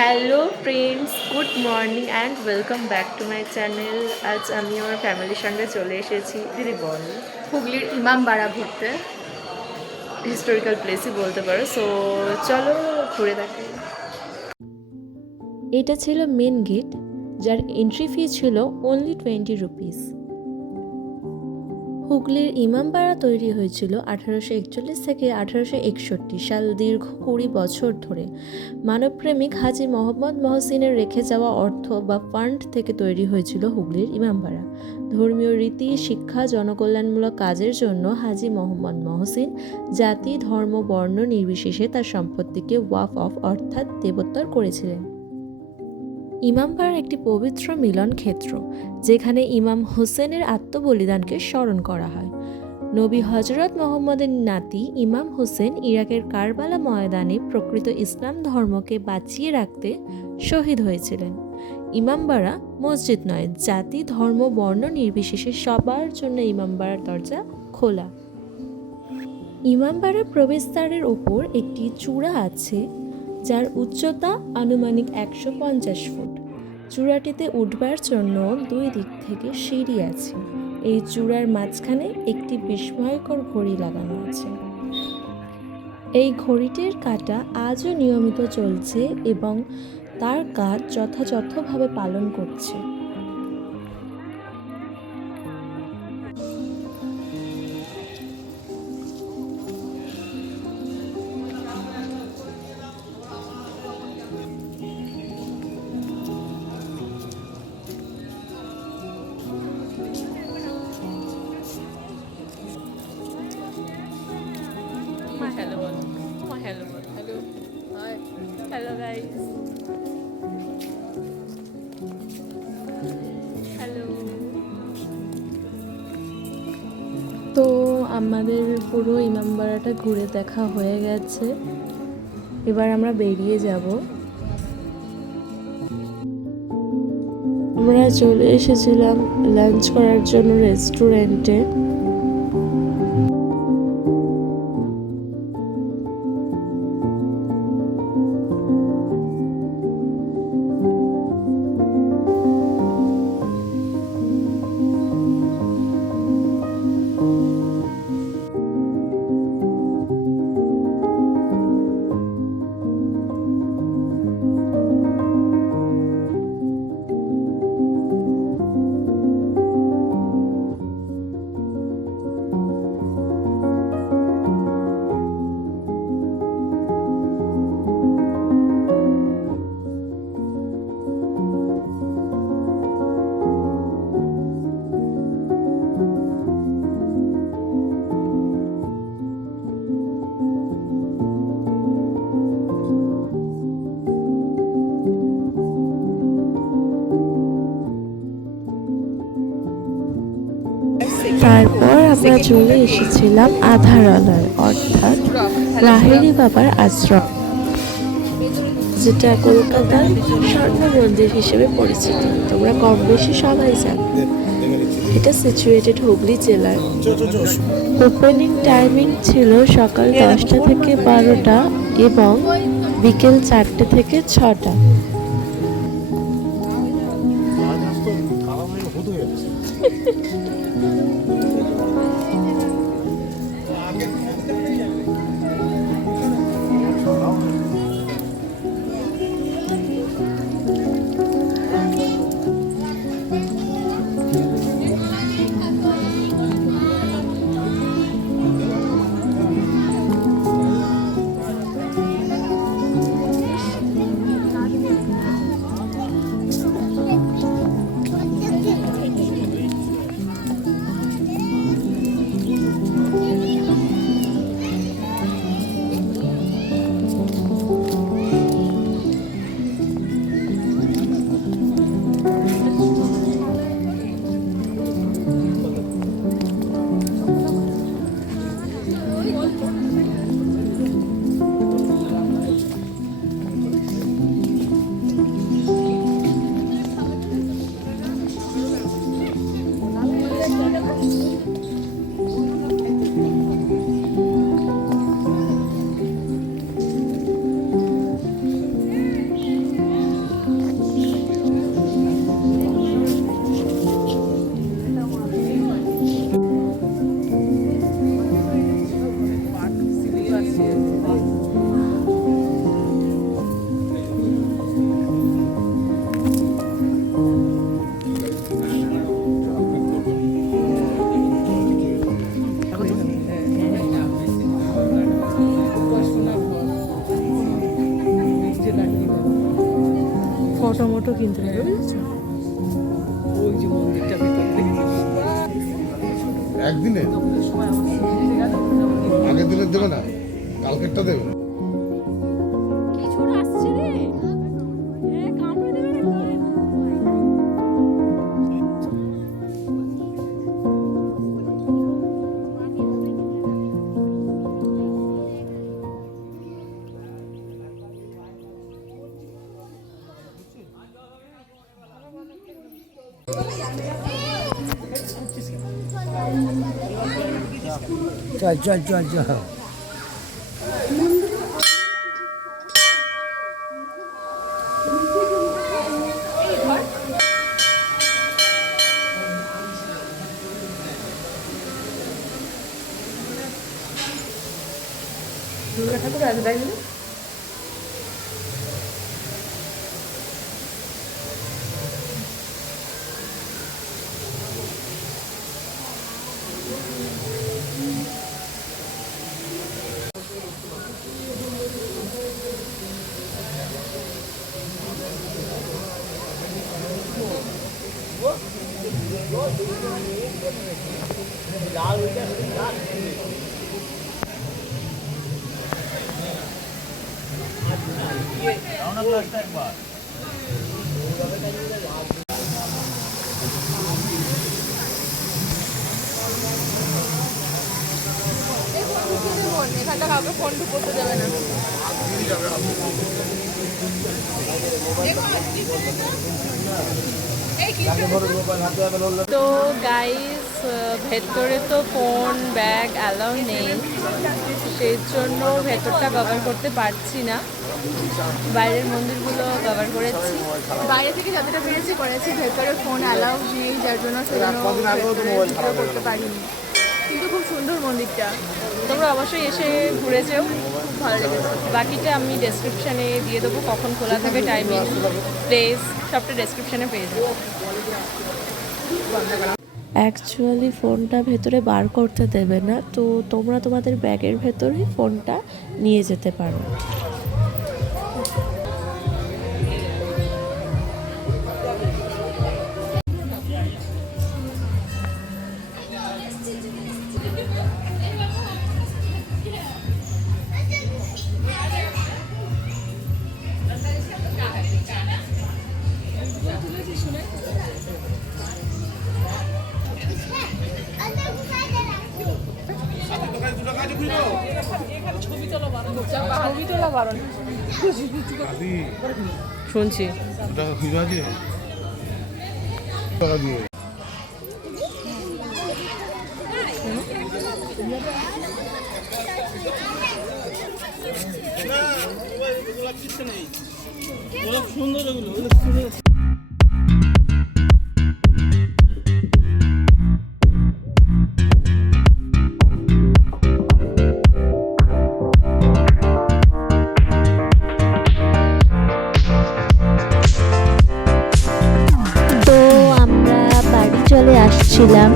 Hello friends, good morning and welcome back to my channel. আজ আমি আমার ফ্যামিলির সঙ্গে চলে এসেছি। দিদি বল। হুগলির ইমামবাড়া ঘুরতে। হিস্টোরিক্যাল প্লেসই বলতে পারো। সো চলো ঘুরে দেখাই। এটা ছিল মেন গেট, যার এন্ট্রি ফি ছিল অনলি 20 রুপিস। হুগলির ইমামবাড়া তৈরি হয়েছিল 1841 থেকে 1861 সাল, দীর্ঘ 20 বছর ধরে মানবপ্রেমিক হাজী মোহাম্মদ মহসিনের রেখে যাওয়া অর্থ বা ফান্ড থেকে তৈরি হয়েছিল হুগলির ইমামবাড়া। ধর্মীয় রীতি, শিক্ষা, জনকল্যাণমূলক কাজের জন্য হাজী মোহাম্মদ মহসিন জাতি, ধর্ম, বর্ণ নির্বিশেষে তার সম্পত্তিকে ওয়াকফ অফ অর্থাৎ দেবোত্তর করেছিলেন। ইমামবাড়া একটি পবিত্র মিলন ক্ষেত্র, যেখানে ইমাম হোসেনের আত্মবলিদানকে স্মরণ করা হয়। নবী হজরত মোহাম্মদের নাতি ইমাম হোসেন ইরাকের কারবালা ময়দানে প্রকৃত ইসলাম ধর্মকে বাঁচিয়ে রাখতে শহীদ হয়েছিলেন। ইমামবাড়া মসজিদ নয়, জাতি, ধর্ম, বর্ণ নির্বিশেষে সবার জন্য ইমামবাড়ার দরজা খোলা। ইমামবাড়ার প্রবেশদ্বারের ওপর একটি চূড়া আছে, যার উচ্চতা আনুমানিক 150 ফুট। চূড়াটিতে উঠবার জন্য দুই দিক থেকে সিঁড়ি আছে। এই চূড়ার মাঝখানে একটি বিস্ময়কর ঘড়ি লাগানো আছে। এই ঘড়িটির কাঁটা আজও নিয়মিত চলছে এবং তার কাজ যথাযথভাবে পালন করছে। হ্যালো বল। হ্যালো বল। হ্যালো। Hello guys. হ্যালো। তো আমাদের পুরো ইমামবাড়াটা ঘুরে দেখা হয়ে গেছে, এবার আমরা বেরিয়ে যাব। আমরা চলে এসেছিলাম লাঞ্চ করার জন্য রেস্টুরেন্টে। তারপর আমরা চলে এসেছিলাম আধারালয়, অর্থাৎ লাহিড়ী বাবার আশ্রম, যেটা কলকাতার স্বর্ণ মন্দির হিসেবে পরিচিত। তোমরা কম বেশি সবাই জানো। এটা সিচুয়েটেড হুগলি জেলায়। ওপেনিং টাইমিং ছিল সকাল 10টা থেকে 12টা এবং বিকেল 4টে থেকে 6টা। মোটো মোটো কিনতে পারবে, বুঝেছো? ওই যে মন্দিরটা ভিতরে একদিনে আগের দিনের দেবে না, কালকেরটা দেবে। কিছুর আসছে রে, কামড়ে দেবে নাকি? চল চল চল চল। দুর্গা ঠাকুর আছে তাই না? এখানটা কাউকে ফোন করতে দেবে না। তো গাইস, ভেতরে তো ফোন ব্যাগ অ্যালাউ নেই, সেই জন্য ভেতরটা কভার করতে পারছি না, বাইরের মন্দিরগুলো কভার করেছি। বাইরে থেকে যতটা পেরেছি করেছি, ভেতরে ফোন অ্যালাউ নেই, যার জন্য সেজন্য ভিডিও করতে পারিনি। কিন্তু খুব সুন্দর মন্দিরটা, তোমরা অবশ্যই এসে ঘুরে যেও, খুব ভালো লেগেছে। বাকিটা আমি ডেসক্রিপশানে দিয়ে দেবো, কখন খোলা থাকে, টাইমিং, প্লেস, সবটা ডেসক্রিপশানে পেয়ে যাবো। অ্যাকচুয়ালি ফোনটা ভেতরে বার করতে দেবে না, তো তোমরা তোমাদের ব্যাগের ভেতরে ফোনটা নিয়ে যেতে পারো। শুনছি টাকা খুঁজে আছে, টাকা দিয়ে তো আমরা বাড়ি চলে আসছিলাম।